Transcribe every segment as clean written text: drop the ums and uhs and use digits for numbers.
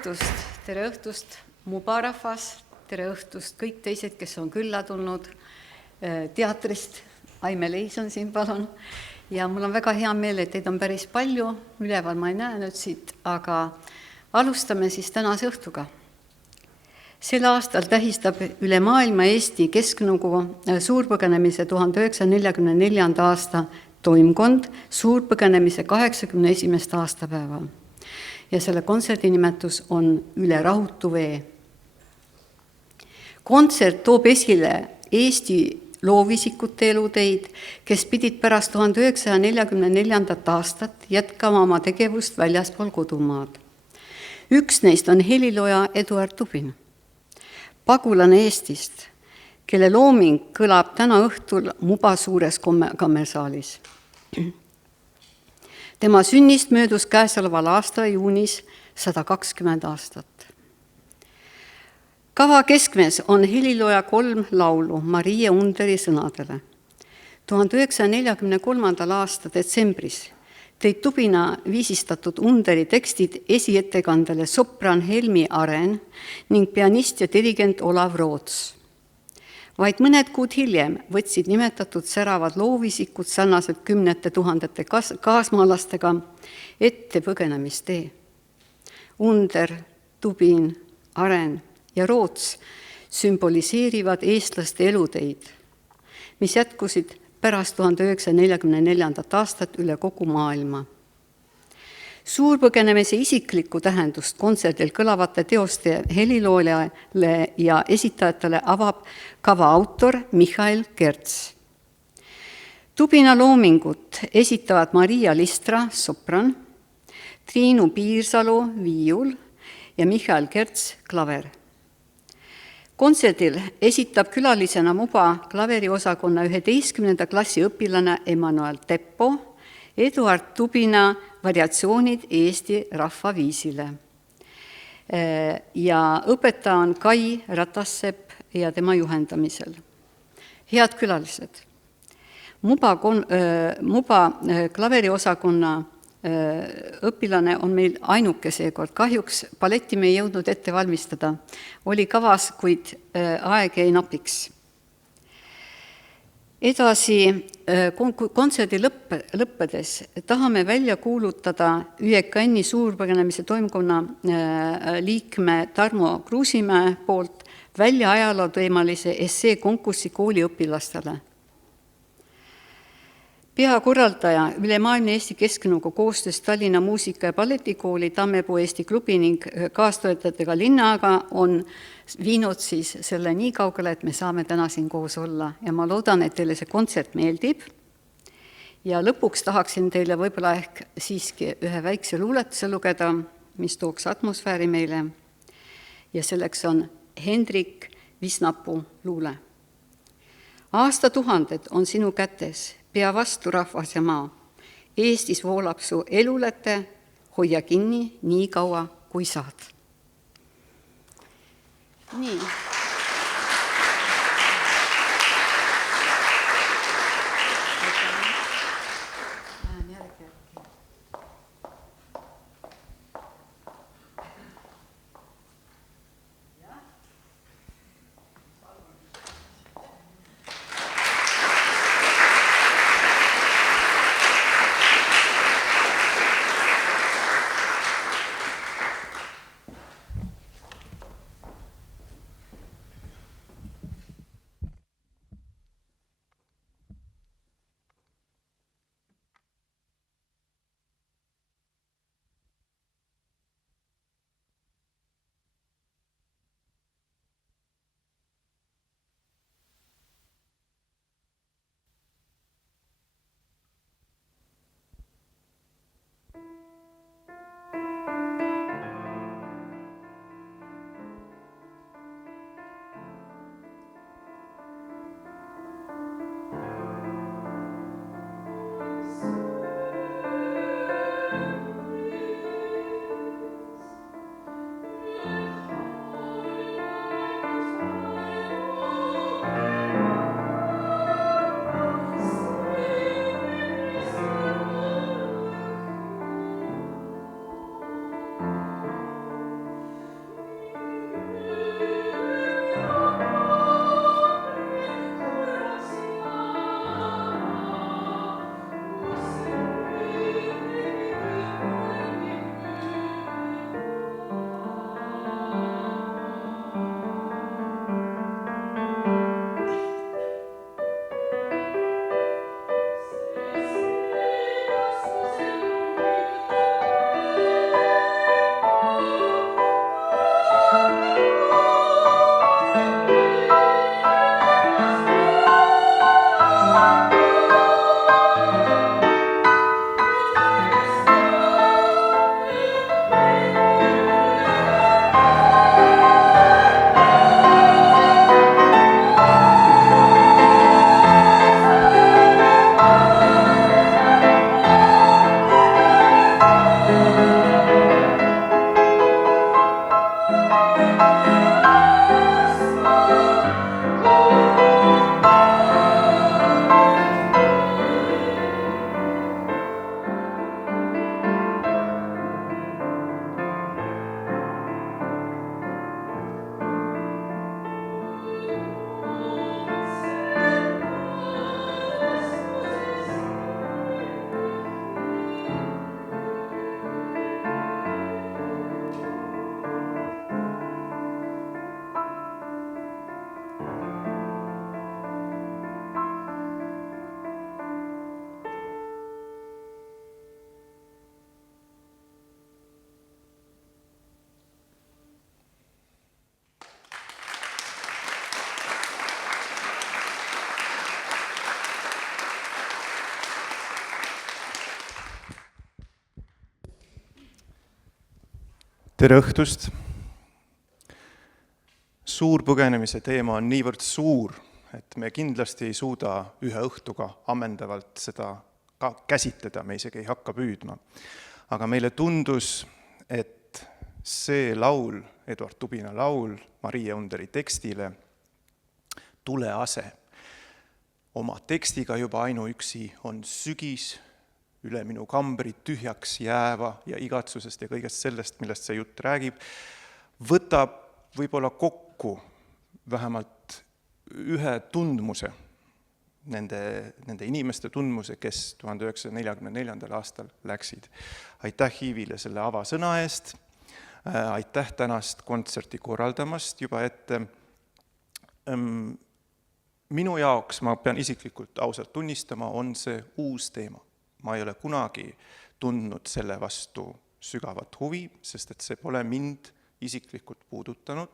tere õhtust, Muba rahvas, tere õhtust kõik teised, kes on külla tulnud teatrist. Aime Leis on siin, palun. Ja mul on väga hea meel, et teid on päris palju, üleval ma ei näe nüüd siit, aga alustame siis tänase õhtuga. Sel aastal tähistab üle maailma Eesti Kesknõukogu suurpõgenemise 1944. aasta toimkond suurpõgenemise 81. aastapäeva. Ja selle kontserdi nimetus on Üle rahutu vee. Kontsert toob esile Eesti loovisikute eluteid, kes pidid pärast 1944. aastat jätkama oma tegevust väljaspool kodumaad. Üks neist on helilooja Eduard Tubin, pagulane Eestist, kelle looming kõlab täna õhtul Muba suures kammersaalis. Tema sünnist möödus käesoleval aasta juunis 120 aastat. Kava keskmes on helilooja 3 laulu Marie Underi sõnadele. 1943. aasta detsembris tõid Tubina viisistatud Underi tekstid esiettekandele sopran Helmi Aren ning pianist ja dirigent Olav Roots. Vaid mõned kuud hiljem võtsid nimetatud säravad loovisikud sarnaselt 10 000 kaasmaalastega ette põgenemistee. Under, Tubin, Aren ja Roots sümboliseerivad eestlaste eluteid, mis jätkusid pärast 1944. aastat üle kogu maailma. Suurpõgenemise isiklikku tähendust kontserdil kõlavate teoste heliloojale ja esitajatele avab kava autor Mihhail Kerts. Tubina loomingut esitavad Maria Listra, sopran, Triinu Piirsalu, viiul ja Mihhail Kerts, klaver. Kontserdil esitab külalisena Muba klaveriosakonna 11. klassi õpilane Emmanuel Teppo Eduard Tubina variatsioonid Eesti rahvaviisile. Ja õpetaja on Kai Ratassepp ja tema juhendamisel. Head külalised, Muba klaveriosakonna õpilane on meil ainuke seekord. Kahjuks balletti me ei jõudnud ette valmistada. Oli kavas, kuid aeg jäi napiks. Edasi, kontserdi lõppedes tahame välja kuulutada ÜKN-i suurpõgenemise toimkonna liikme Tarmo Kruusimäe poolt välja ajalooteemalise essee konkurssi kooliõpilastele. Peakorraldaja ülemaailmne Eesti Kesknõukogu koostöös Tallinna Muusika- ja Balletikooli, Tammepuu Eesti klubi ning kaastoetajatega linnaga on viinud siis selle nii kaugele, et me saame täna siin koos olla. Ja ma loodan, et teile see kontsert meeldib. Ja lõpuks tahaksin teile võib-olla ehk siiski ühe väikse luuletuse lugeda, mis tooks atmosfääri meile. Ja selleks on Hendrik Visnapuu luule. Aastatuhanded on sinu kätes, pea vastu rahvas ja maa. Eestis voolab su elulete, hoia kinni nii kaua, kui saad. Nii. Tere õhtust! Suurpõgenemise teema on niivõrd suur, et me kindlasti ei suuda ühe õhtuga ammendavalt seda ka käsitleda, me isegi ei hakka püüdma. Aga meile tundus, et see laul, Eduard Tubina laul Marie Underi tekstile, Tule ase, oma tekstiga juba ainuüksi on sügis, üle minu kambri tühjaks jääva ja igatsusest ja kõigest sellest, millest see jutt räägib, võtab võib-olla kokku vähemalt ühe tundmuse, nende inimeste tundmuse, kes 1944. aastal läksid. Aitäh Hiivile selle avasõna eest, aitäh tänast kontserti korraldamast juba ette. Minu jaoks, ma pean isiklikult ausalt tunnistama, on see uus teema. Ma ei ole kunagi tundnud selle vastu sügavat huvi, sest et see pole mind isiklikult puudutanud,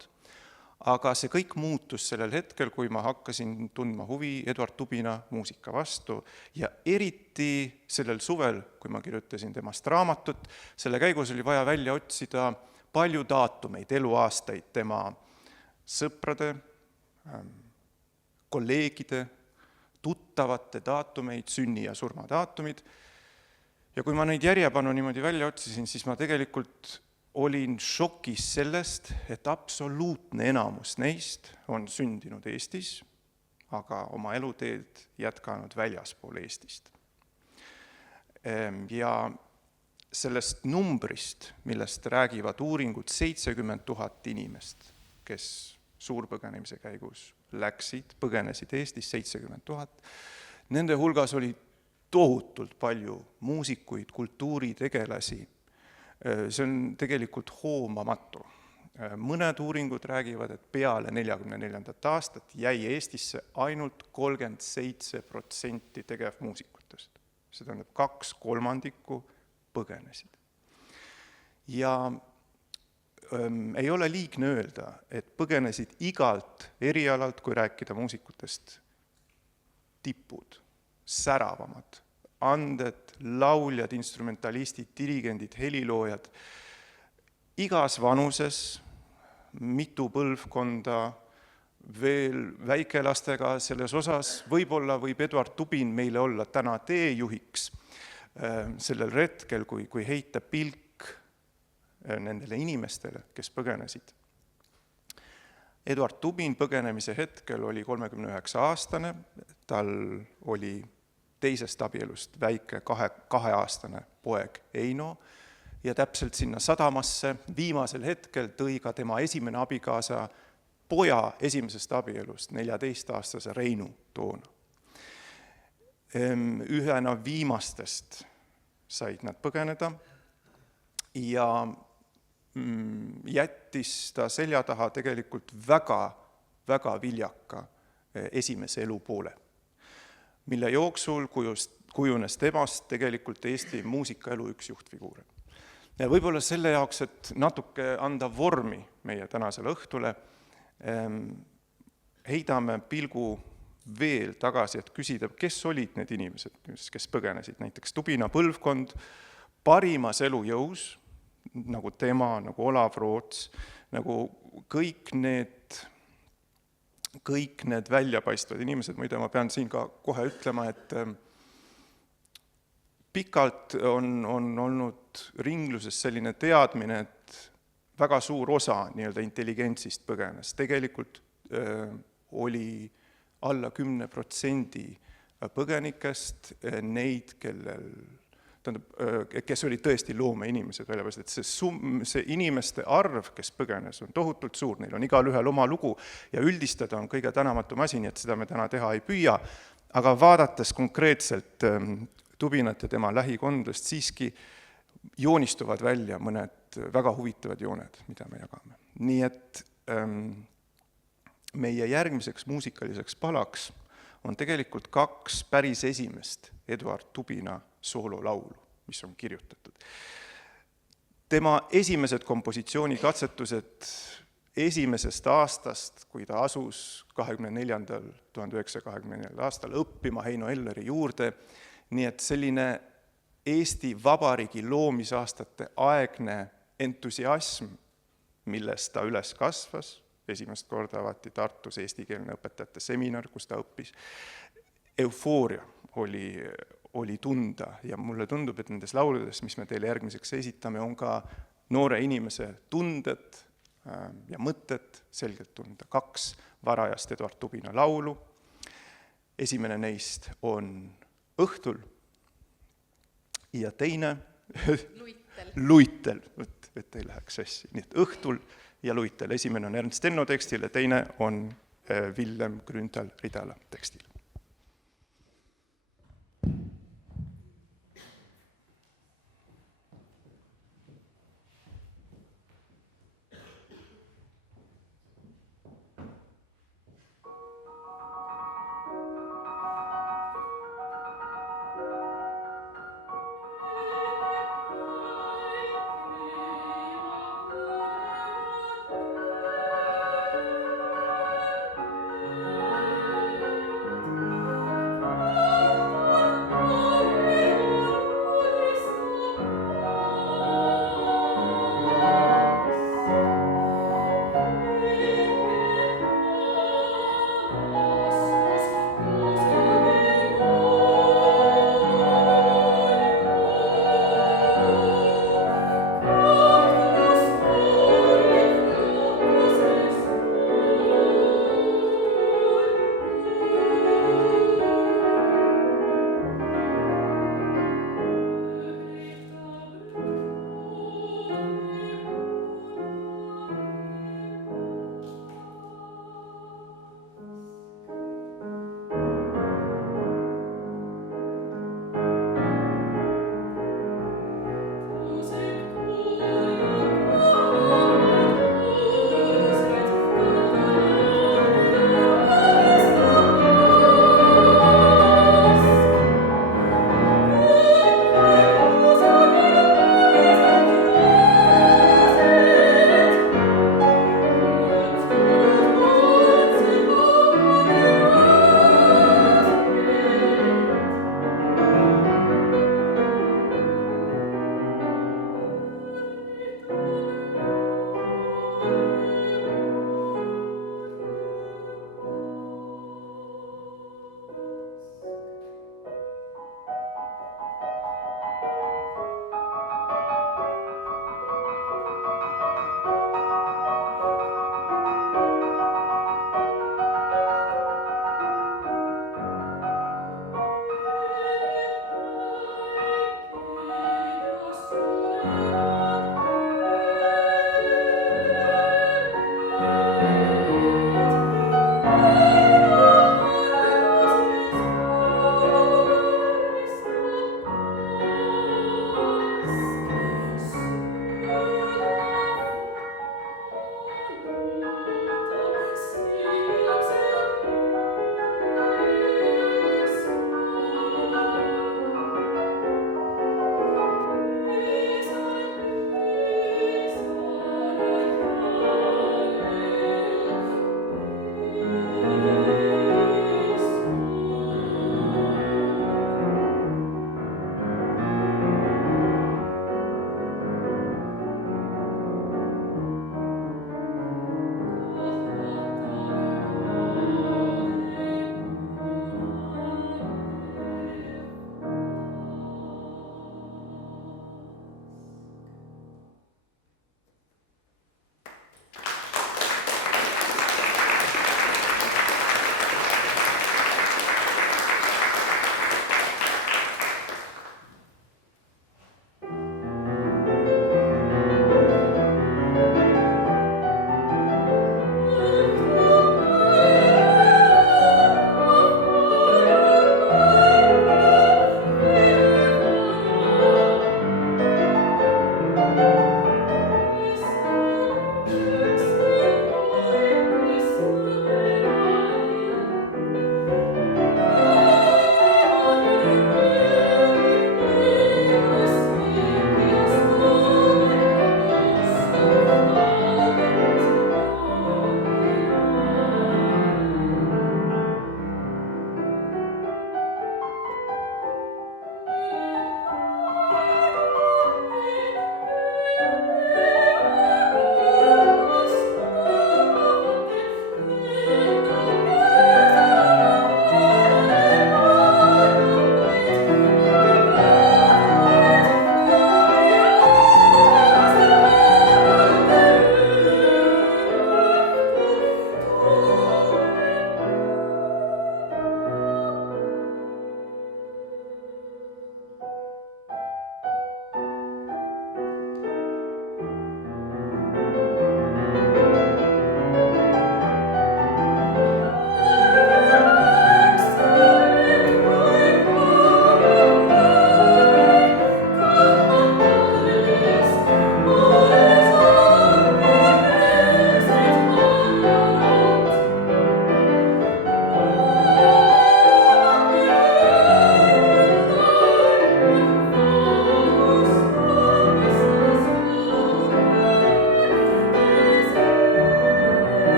aga see kõik muutus sellel hetkel, kui ma hakkasin tundma huvi Eduard Tubina muusika vastu ja eriti sellel suvel, kui ma kirjutasin temast raamatut, selle käigus oli vaja välja otsida palju daatumeid, eluaastaid tema sõprade, kolleegide, tuttavate daatumeid, sünni- ja surmadaatumid. Ja kui ma neid järjepanu niimoodi välja otsisin, siis ma tegelikult olin šokis sellest, et absoluutne enamus neist on sündinud Eestis, aga oma eluteed jätkanud väljaspool Eestist. Ja sellest numbrist, millest räägivad uuringud 70 000 inimest, kes suurpõgenemise käigus läksid, põgenesid Eestis 70 000. Nende hulgas oli tohutult palju muusikuid, kultuuritegelasi. See on tegelikult hoomamatu. Mõned uuringud räägivad, et peale 44. aastat jäi Eestisse ainult 37% tegevmuusikutest. See tähendab 2/3 põgenesid. Ja ei ole liigne öelda, et põgenesid igalt erialalt, kui rääkida muusikutest, tipud, säravamad, anded, lauljad, instrumentalistid, dirigendid, heliloojad, igas vanuses, mitu põlvkonda, veel väikelastega selles osas, võib-olla võib Eduard Tubin meile olla täna teejuhiks sellel retkel, kui heita pilk nendele inimestele, kes põgenesid. Eduard Tubin põgenemise hetkel oli 39-aastane, tal oli teisest abielust väike 2-aastane poeg Eino ja täpselt sinna sadamasse viimasel hetkel tõi ka tema esimene abikaasa poja esimesest abielust, 14-aastase Reinu toona. Ühena viimastest said nad põgeneda ja jättis ta selja taha tegelikult väga viljaka esimese elupoole, mille jooksul kujunes temast tegelikult Eesti muusikaelu üks juhtfiguure. Ja võib-olla selle jaoks, et natuke anda vormi meie tänasele õhtule, heidame pilgu veel tagasi, et küsida, kes olid need inimesed, kes põgenesid, näiteks Tubina põlvkond parimas elujõus, nagu tema, nagu Olav Roots, nagu kõik need väljapaistvad inimesed, muide ma pean siin ka kohe ütlema, et pikalt on olnud ringluses selline teadmine, et väga suur osa nii-öelda intelligentsist põgenes. Tegelikult oli alla 10% põgenikest neid, kes olid tõesti loomeinimesed väljapärast, et see inimeste arv, kes põgenes, on tohutult suur, neil on igal ühel oma lugu ja üldistada on kõige tänamatum asi, nii et seda me täna teha ei püüa, aga vaadates konkreetselt Tubinat ja tema lähikondlust, siiski joonistuvad välja mõned väga huvitavad jooned, mida me jagame. Nii et meie järgmiseks muusikaliseks palaks on tegelikult 2 päris esimest Eduard Tubina soololaulu, mis on kirjutatud. Tema esimesed kompositsioonikatsetused esimesest aastast, kui ta asus 1924. aastal õppima Heino Elleri juurde, nii et selline Eesti Vabariigi loomisaastate aegne entusiasm, milles ta üles kasvas, esimest korda avati Tartus eestikeelne õpetajate seminar, kus ta õppis, eufooria oli tunda ja mulle tundub, et nendes lauludes, mis me teile järgmiseks esitame, on ka noore inimese tunded ja mõtted selgelt tunda. 2 varajast Eduard Tubina laulu. Esimene neist on Õhtul ja teine Luitel, et ei läheks sassi. Nii et Õhtul ja Luitel. Esimene on Ernst Enno tekstil ja teine on Villem Grünthal-Ridala tekstil.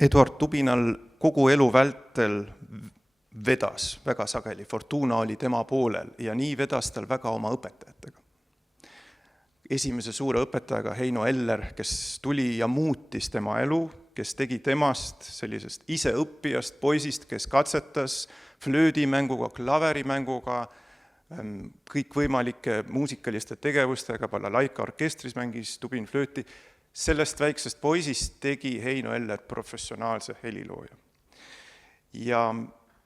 Eduard Tubinal kogu elu vältel vedas väga sageli, Fortuna oli tema poolel ja nii vedas tal väga oma õpetajatega. Esimese suure õpetajaga Heino Eller, kes tuli ja muutis tema elu, kes tegi temast sellisest iseõppijast poisist, kes katsetas flöödimänguga, klaverimänguga, kõikvõimalike muusikaliste tegevustega, balalaika orkestris mängis, Tubin flööti. Sellest väiksest poisist tegi Heino Eller professionaalse helilooja. Ja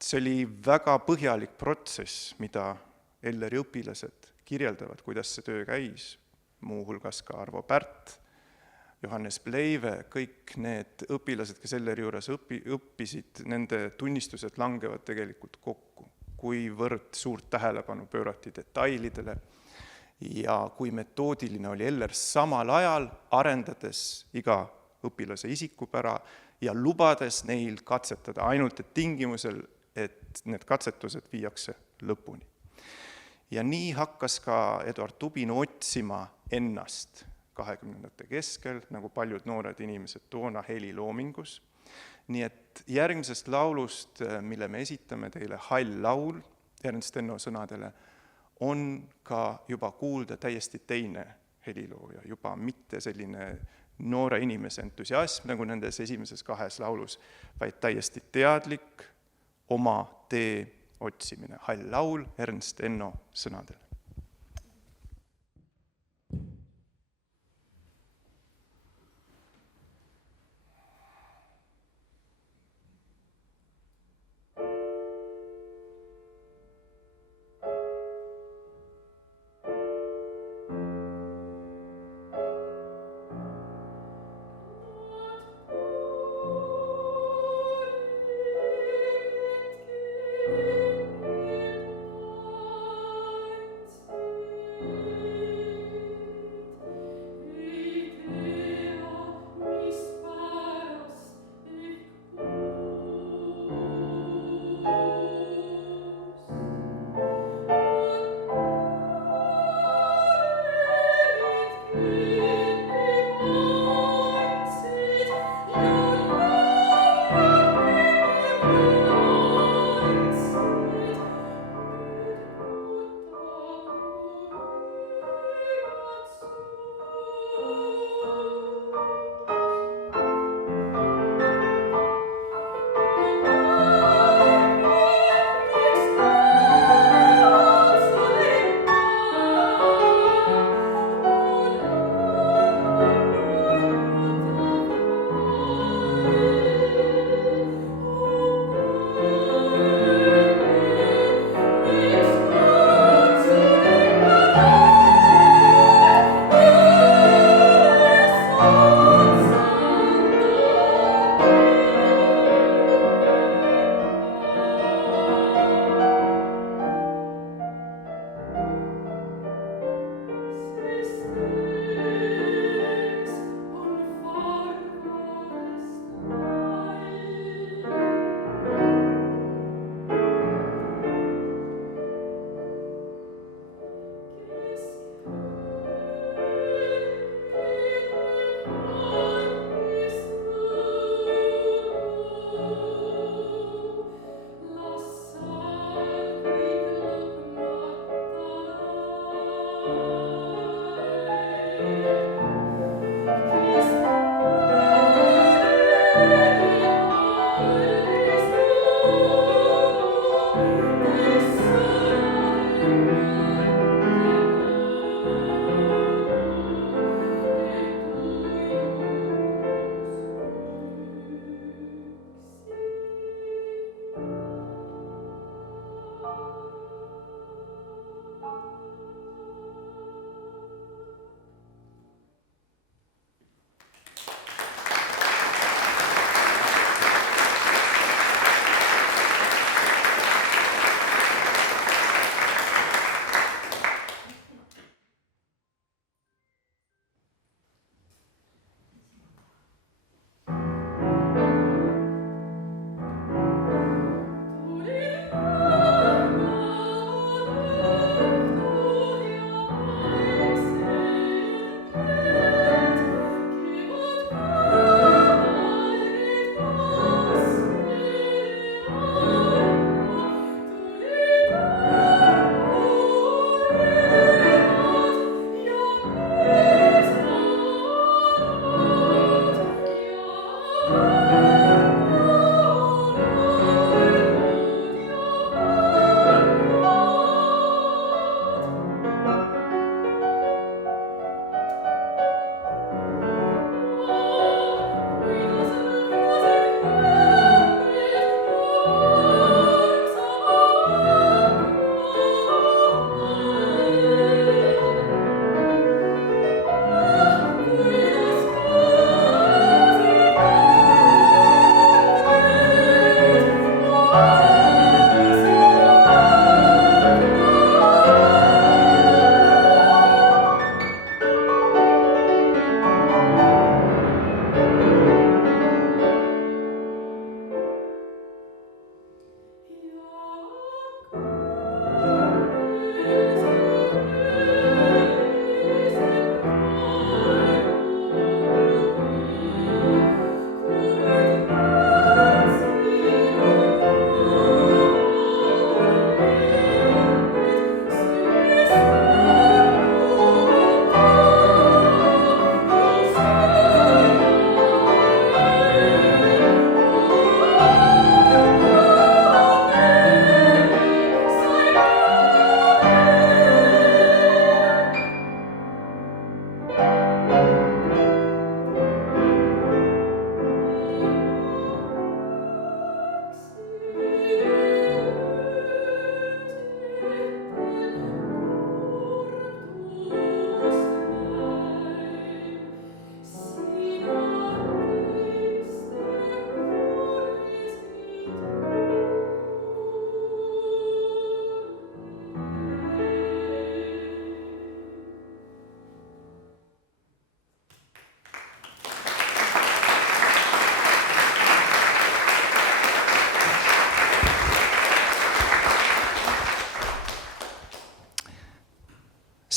see oli väga põhjalik protsess, mida Elleri õpilased kirjeldavad, kuidas see töö käis, muuhulgas ka Arvo Pärt, Johannes Pleive, kõik need õpilased, kes Elleri juures õppisid, nende tunnistused langevad tegelikult kokku, kuivõrd suurt tähelepanu pöörati detailidele ja kui metoodiline oli Eller samal ajal, arendades iga õpilase isikupära ja lubades neil katsetada ainult tingimusel, et need katsetused viiakse lõpuni. Ja nii hakkas ka Eduard Tubin otsima ennast 20. keskel, nagu paljud noored inimesed toona heliloomingus. Nii et järgmisest laulust, mille me esitame teile, Hall laul, Ernst Enno sõnadele, on ka juba kuulda täiesti teine helilooja, juba mitte selline noore inimese entusiasm, nagu nendes esimeses 2 laulus, vaid täiesti teadlik oma tee otsimine. Hall laul, Ernst Enno sõnadele.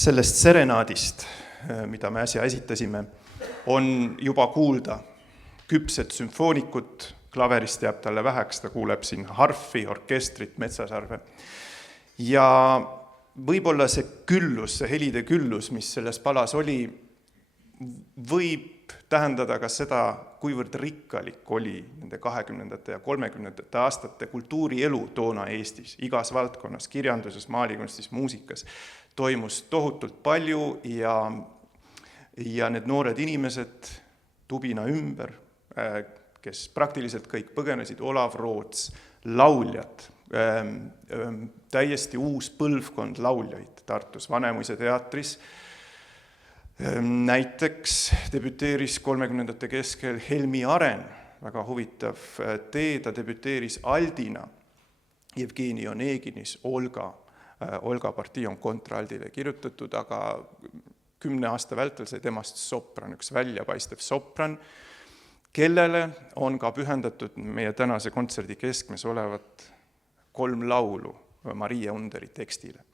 sellest serenaadist, mida me äsja esitasime, on juba kuulda küpset sümfoonikut, klaverist jääb talle väheks, ta kuuleb siin harfi, orkestrit, metsasarve. Ja võib-olla see küllus, see helide küllus, mis selles palas oli, võib tähendada ka seda, kuivõrd rikkalik oli nende 20. ja 30. aastate kultuurielu toona Eestis. Igas valdkonnas, kirjanduses, maalikunstis, muusikas toimus tohutult palju ja need noored inimesed Tubina ümber, kes praktiliselt kõik põgenesid, Olav Roots, lauljad, täiesti uus põlvkond lauljaid Tartus Vanemuise teatris. Näiteks debüteeris 30. keskel Helmi Aren, väga huvitav tee, ta debüteeris Aldina, Jevgeni Oneginis, Olga partii on kontraaldile kirjutatud, aga 10 aasta vältel sai temast sopran, üks väljapaistev sopran, kellele on ka pühendatud meie tänase kontserdi keskmes olevat 3 laulu Maria Underi tekstile.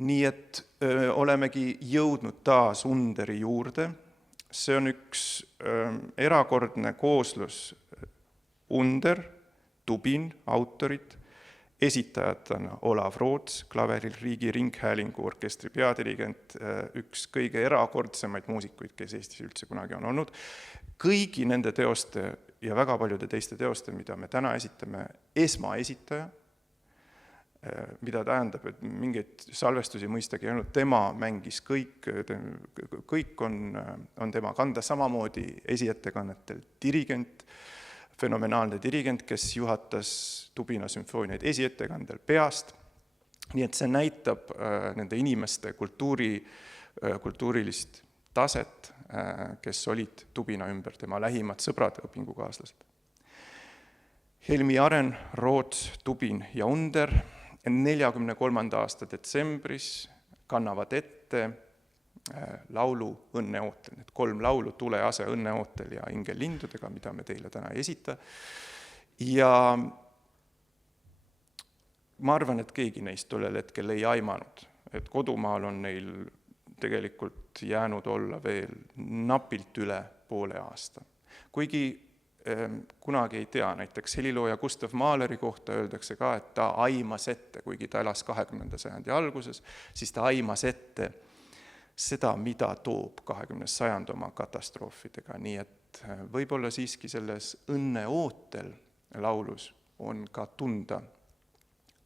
Nii et olemegi jõudnud taas Underi juurde. See on üks erakordne kooslus Under, Tubin, autorid, esitajatena Olav Roots, klaveril Riigi Ringhäälingu orkestri peadirigent, üks kõige erakordsemaid muusikuid, kes Eestis üldse kunagi on olnud. Kõigi nende teoste ja väga paljude teiste teoste, mida me täna esitame, esmaesitaja, mida tähendab, et mingeid salvestusi mõistagi ainult tema mängis kõik on tema kanda, samamoodi esiettekannetel dirigent, fenomenaalne dirigent, kes juhatas Tubina sümfooniaid esiettekandel peast. Nii et see näitab nende inimeste kultuurilist taset, kes olid Tubina ümber, tema lähimad sõbrad, õpingukaaslased. Helmi Aren, Roots, Tubin ja Under 43. aasta detsembris kannavad ette laulu Õnneootel. Need 3 laulu, Tule ase, Õnneootel ja Ingel lindudega, mida me teile täna ei esita. Ja ma arvan, et keegi neist tollel hetkel ei aimanud, et kodumaal on neil tegelikult jäänud olla veel napilt üle poole aasta. Kuigi kunagi ei tea, näiteks helilooja Gustav Mahleri kohta öeldakse ka, et ta aimas ette, kuigi ta elas 20. sajandi alguses, siis ta aimas ette seda, mida toob 20. sajand oma katastroofidega. Nii et võib-olla siiski selles Õnneootel laulus on ka tunda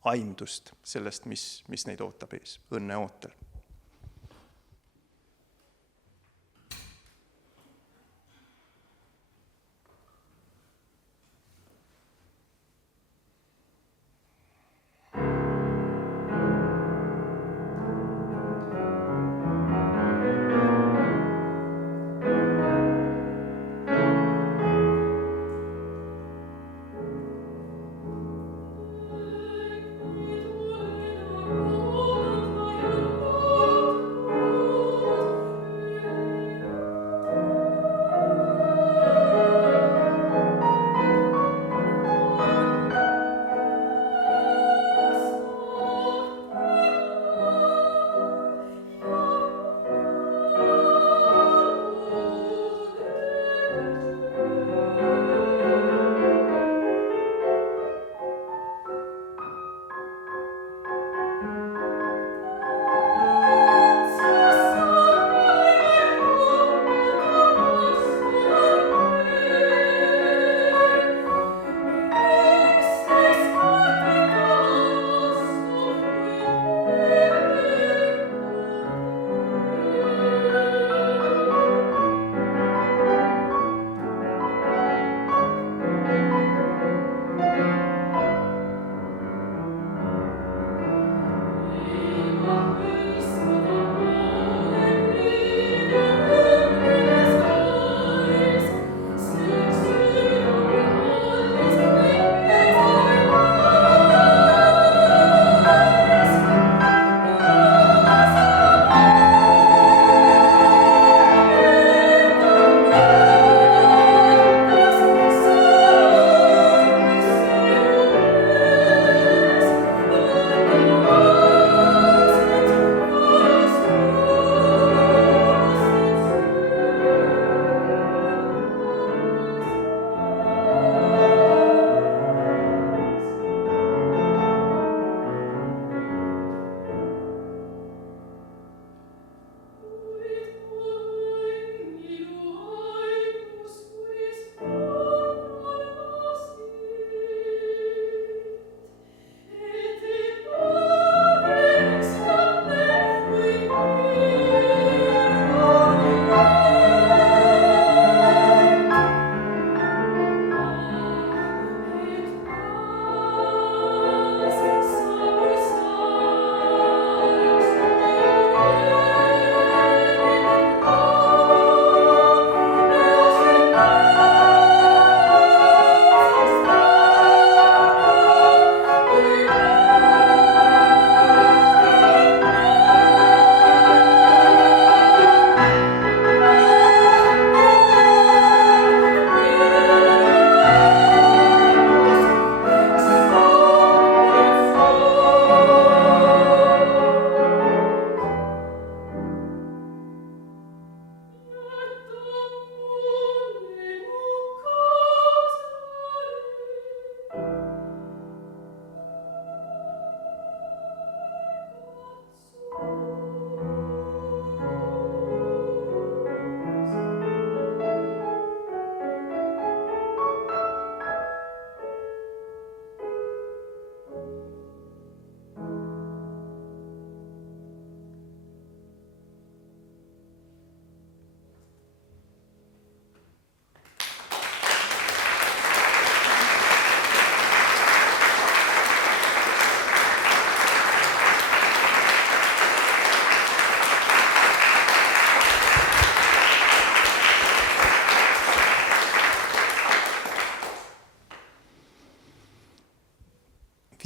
aimdust sellest, mis neid ootab ees. Õnneootel. Oh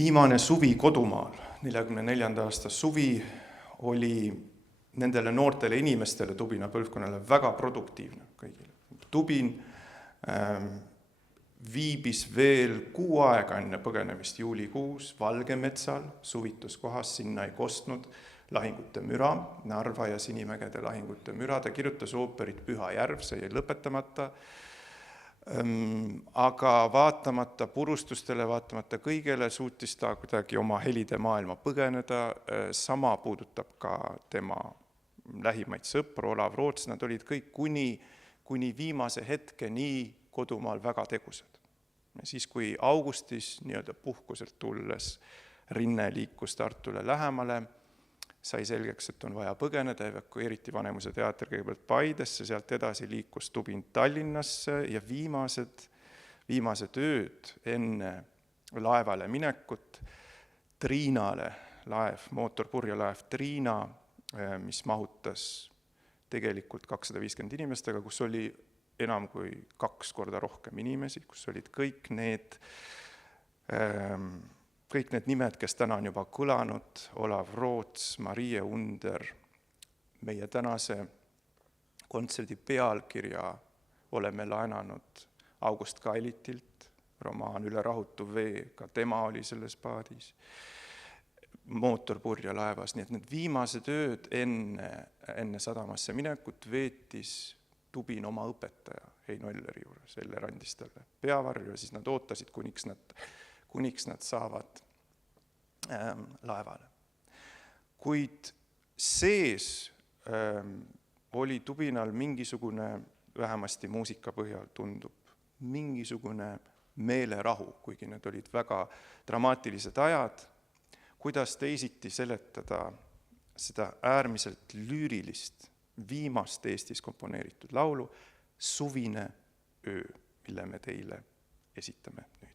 Viimane suvi kodumaal, 44. aasta suvi, oli nendele noortele inimestele, Tubina põlvkonnale väga produktiivne kõigile. Tubin viibis veel 6 aega enne põgenemist juulikuus Valgemetsal, suvituskohas, sinna ei kostnud lahingute müra, Narva ja Sinimägede lahingute müra, ta kirjutas ooperit Püha järv, see jäi lõpetamata, aga vaatamata purustustele, vaatamata kõigele suutis ta kuidagi oma helide maailma põgeneda, sama puudutab ka tema lähimaid sõpru, Olav Roots, nad olid kõik kuni viimase hetkeni kodumaal väga tegusad. Siis, kui augustis nii-öelda puhkuselt tulles Rinne liikus Tartule lähemale, sai selgeks, et on vaja põgeneda, evakueeriti Vanemuise teater kõigepealt Paidesse, sealt edasi liikus Tubin Tallinnasse ja viimased ööd enne laevale minekut Triinale laev, mootorpurjelaev Triina, mis mahutas tegelikult 250 inimestega, kus oli enam kui 2 korda rohkem inimesi, kus olid kõik need nimed, kes täna on juba kõlanud, Olav Roots, Marie Under, meie tänase kontserdi pealkirja oleme laenanud August Kailitilt, romaan Üle rahutu vee, ka tema oli selles paadis, mootorpurje laevas, nii et need viimased ööd enne sadamasse minekut veetis Tubin oma õpetaja Heino Elleri juures, Eller andis talle peavarju ja siis nad ootasid, kuniks nad saavad laevale. Kuid sees oli Tubinal mingisugune, vähemasti muusika põhjal tundub, mingisugune meelerahu, kuigi need olid väga dramaatilised ajad, kuidas teisiti seletada seda äärmiselt lüürilist, viimast Eestis komponeeritud laulu Suvine öö, mille me teile esitame nüüd.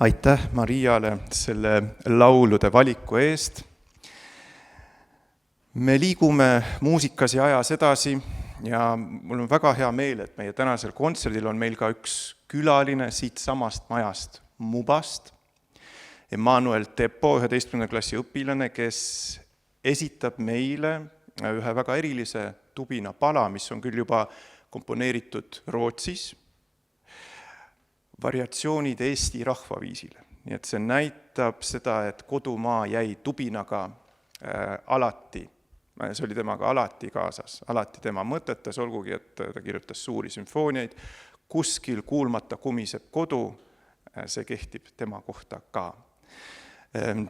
aitäh Mariale selle laulude valiku eest. Me liigume muusikas ja ajas edasi ja mul on väga hea meel, et meie tänasel kontserdil on meil ka üks külaline siit samast majast Mubast, Emmanuel Teppo, 11. klassi õpilane, kes esitab meile ühe väga erilise tubina pala, mis on küll juba komponeeritud Rootsis, variatsioonid Eesti rahvaviisile. Nii et see näitab seda, et kodumaa jäi tubinaga alati, see oli temaga alati kaasas, alati tema mõtetes, olgugi, et ta kirjutas suuri sümfooniaid, kuskil kuulmata kumiseb kodu, see kehtib tema kohta ka.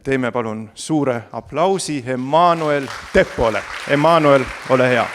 Teeme palun suure aplausi Emmanuel Teppole. Emmanuel, ole hea.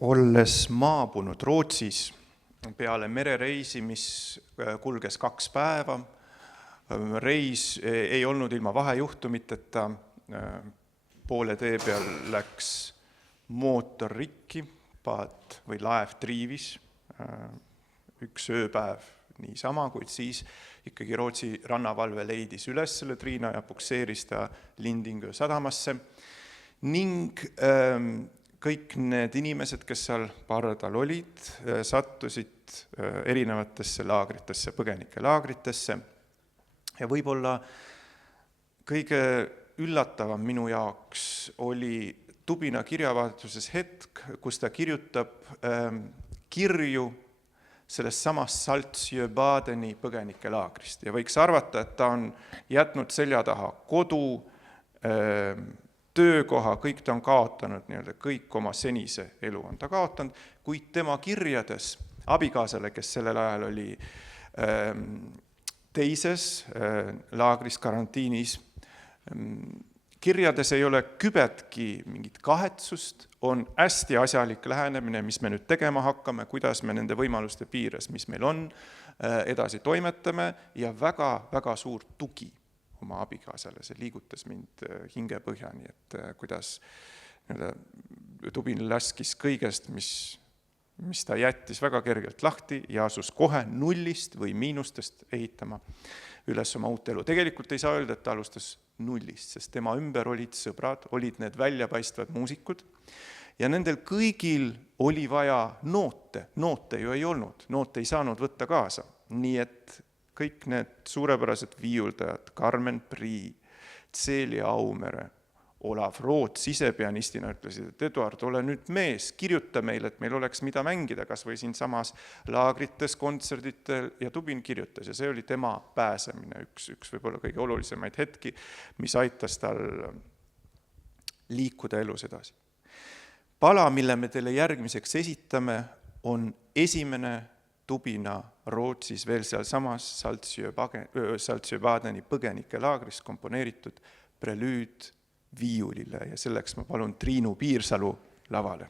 olles maabunud Rootsis peale merereisi, mis kulges 2 päeva, reis ei olnud ilma vahejuhtumiteta, poole tee peal läks mootor rikki, paat või laev triivis, 1 ööpäev niisama, kuid siis ikkagi Rootsi rannavalve leidis üles selle Triina ja pukseeris ta Lindingö sadamasse ning kõik need inimesed, kes seal pardal olid, sattusid erinevatesse laagritesse, põgenike laagritesse ja võib-olla kõige üllatavam minu jaoks oli Tubina kirjavahetuses hetk, kus ta kirjutab kirju sellest samast Saltsjö-Badeni põgenike laagrist ja võiks arvata, et ta on jätnud selja taha kodu, töökoha, kõik ta on kaotanud, kõik oma senise elu on ta kaotanud, kuid tema kirjades abikaasale, kes sellel ajal oli teises laagris karantiinis, kirjades ei ole kübetki mingit kahetsust, on hästi asjalik lähenemine, mis me nüüd tegema hakkame, kuidas me nende võimaluste piires, mis meil on, edasi toimetame ja väga suur tugi oma abikaasale, see liigutas mind hingepõhjani, et kuidas Tubin laskis kõigest, mis ta jättis väga kergelt lahti ja asus kohe nullist või miinustest ehitama üles oma uut elu. Tegelikult ei saa öelda, et ta alustas nullist, sest tema ümber olid sõbrad, olid need väljapaistvad muusikud ja nendel kõigil oli vaja noote ju ei olnud, noote ei saanud võtta kaasa, nii et kõik need suurepärased viiuldajad, Carmen Prii, Celia Aumere, Olav Roots ise pianistina ütlesid, et Eduard, ole nüüd mees, kirjuta meile, et meil oleks mida mängida, kas või siin samas laagrites, kontserditel ja Tubin kirjutas ja see oli tema pääsemine, üks võib-olla kõige olulisemaid hetki, mis aitas tal liikuda elus edasi. Pala, mille me teile järgmiseks esitame, on esimene Tubina Rootsis veel seal samas Saltsjö-Badeni põgenike laagris komponeeritud prelüüd viiulile ja selleks ma palun Triinu Piirsalu lavale.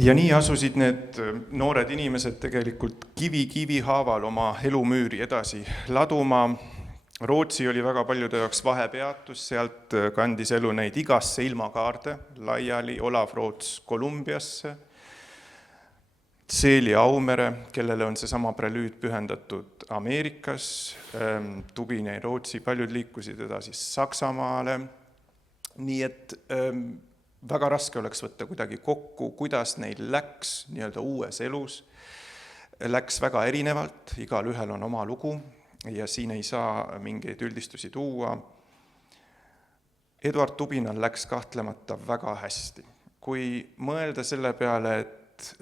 Ja nii asusid need noored inimesed tegelikult kivi haaval oma elumüüri edasi laduma. Rootsi oli väga paljude jaoks vahepeatus, sealt kandis elu neid igasse ilmakaarde laiali, Olav Roots Kolumbiasse, Celia Aumere, kellele on seesama prelüüd pühendatud Ameerikas, Tubin jäi Rootsi, paljud liikusid edasi Saksamaale, nii et väga raske oleks võtta kuidagi kokku, kuidas neil läks nii-öelda uues elus, läks väga erinevalt, igal ühel on oma lugu, ja siin ei saa mingeid üldistusi tuua. Eduard Tubinal läks kahtlemata väga hästi. Kui mõelda selle peale, et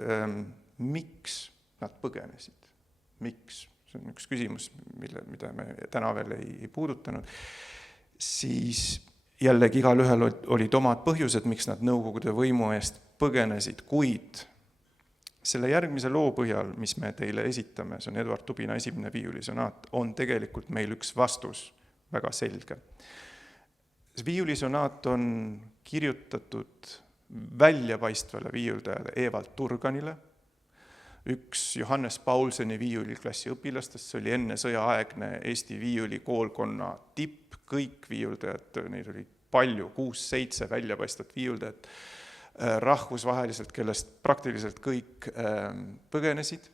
miks nad põgenesid, miks, see on üks küsimus, mida me täna veel ei puudutanud, siis jällegi igal ühel olid omad põhjused, miks nad Nõukogude võimu eest põgenesid, kuid selle järgmise loo põhjal, mis me teile esitame, see on Eduard Tubina esimene viiulisonaat, on tegelikult meil üks vastus väga selge. Viiulisonaat on kirjutatud väljapaistvale viiuldajale Evald Turganile, üks Johannes Paulseni viiuliklassi õpilastest, see oli enne sõjaaegne Eesti viiulikoolkonna tipp, kõik viiuldajad, neid oli palju, 6-7 väljapaistvat viiuldajat, rahvusvaheliselt, kellest praktiliselt kõik põgenesid,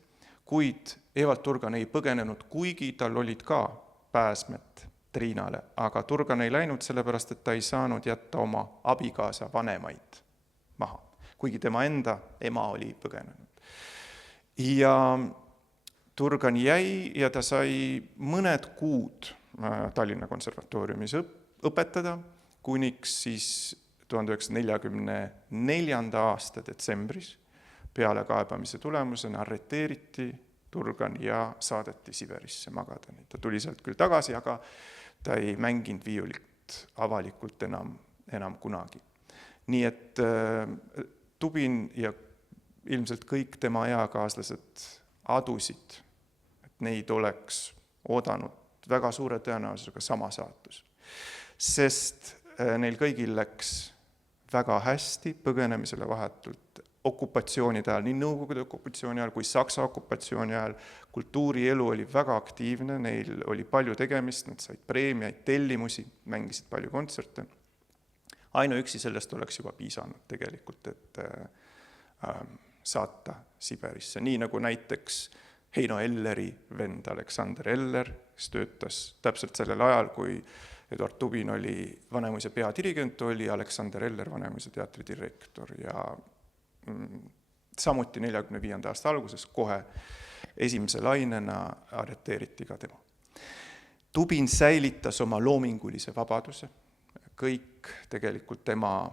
kuid Evald Turgan ei põgenenud, kuigi tal olid ka pääsmed Triinale, aga Turgan ei läinud sellepärast, et ta ei saanud jätta oma abikaasa vanemaid maha, kuigi tema enda ema oli põgenenud. Ja Turgan jäi ja ta sai mõned kuud Tallinna konservatooriumis õpetada, kuniks siis 1944. aasta detsembris peale kaebamise tulemusena arreteeriti Turgan ja saadeti Siberisse magada. Ta tuli sealt küll tagasi, aga ta ei mänginud viiulit avalikult enam kunagi. Nii et Tubin ja ilmselt kõik tema eakaaslased adusid, et neid oleks oodanud väga suure tõenäosusega sama saatus. Sest neil kõigil läks väga hästi põgenemisele vahetult okupatsioonide ajal, nii Nõukogude okupatsiooni ajal kui Saksa okupatsiooni ajal. Kultuurielu oli väga aktiivne, neil oli palju tegemist, nad said preemiaid, tellimusi, mängisid palju kontserte. Ainuüksi sellest oleks juba piisanud tegelikult, et saata Siberisse. Nii nagu näiteks Heino Elleri vend Aleksander Eller, kes töötas täpselt sellel ajal, kui Eduard Tubin oli Vanemuise peadirigent, oli Aleksander Eller Vanemuise teatri direktor ja samuti 45. aasta alguses kohe esimese lainena arreteeriti ka tema. Tubin säilitas oma loomingulise vabaduse, kõik tegelikult tema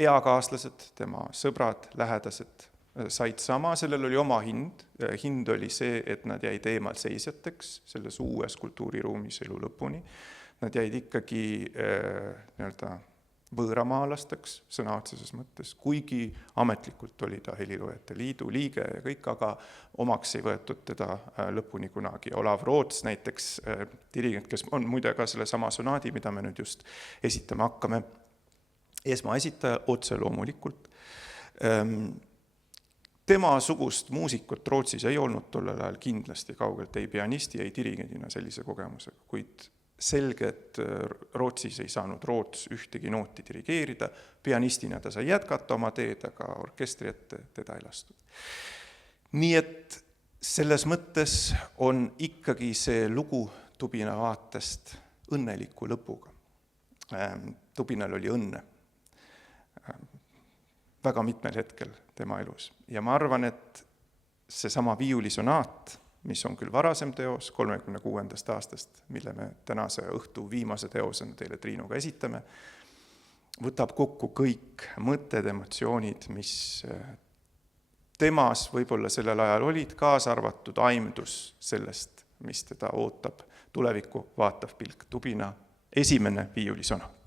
eakaaslased, tema sõbrad, lähedased said sama, sellel oli oma hind. Hind oli see, et nad jäid eemal seisjateks selles uues kultuuriruumis elu lõpuni. Nad jäid ikkagi võõramaalasteks sõna otseses mõttes, kuigi ametlikult oli ta Heliloojate liidu liige ja kõik, aga omaks ei võetud teda lõpuni kunagi. Olav Roots näiteks, dirigent, kes on muide ka selle sama sonaadi, mida me nüüd just esitama hakkame, esmaesitaja otse loomulikult. Tema sugust muusikut Rootsis ei olnud tollel ajal kindlasti kaugelt, ei pianisti, ei dirigendina sellise kogemusega, kuid selge, et Rootsis ei saanud Roots ühtegi nooti dirigeerida, pianistina ta sai jätkata oma teed, aga orkestri ette teda ei lastud. Nii et selles mõttes on ikkagi see lugu Tubina vaatest õnneliku lõpuga. Tubinal oli õnne väga mitmel hetkel tema elus. Ja ma arvan, et see sama viiulisonaat, mis on küll varasem teos 36. aastast, mille me tänase õhtu viimase teosena teile Triinuga esitame, võtab kokku kõik mõtted, emotsioonid, mis temas võib-olla sellel ajal olid, kaasa arvatud aimdus sellest, mis teda ootab tulevikku vaatav pilk. Tubina esimene viiulisonat.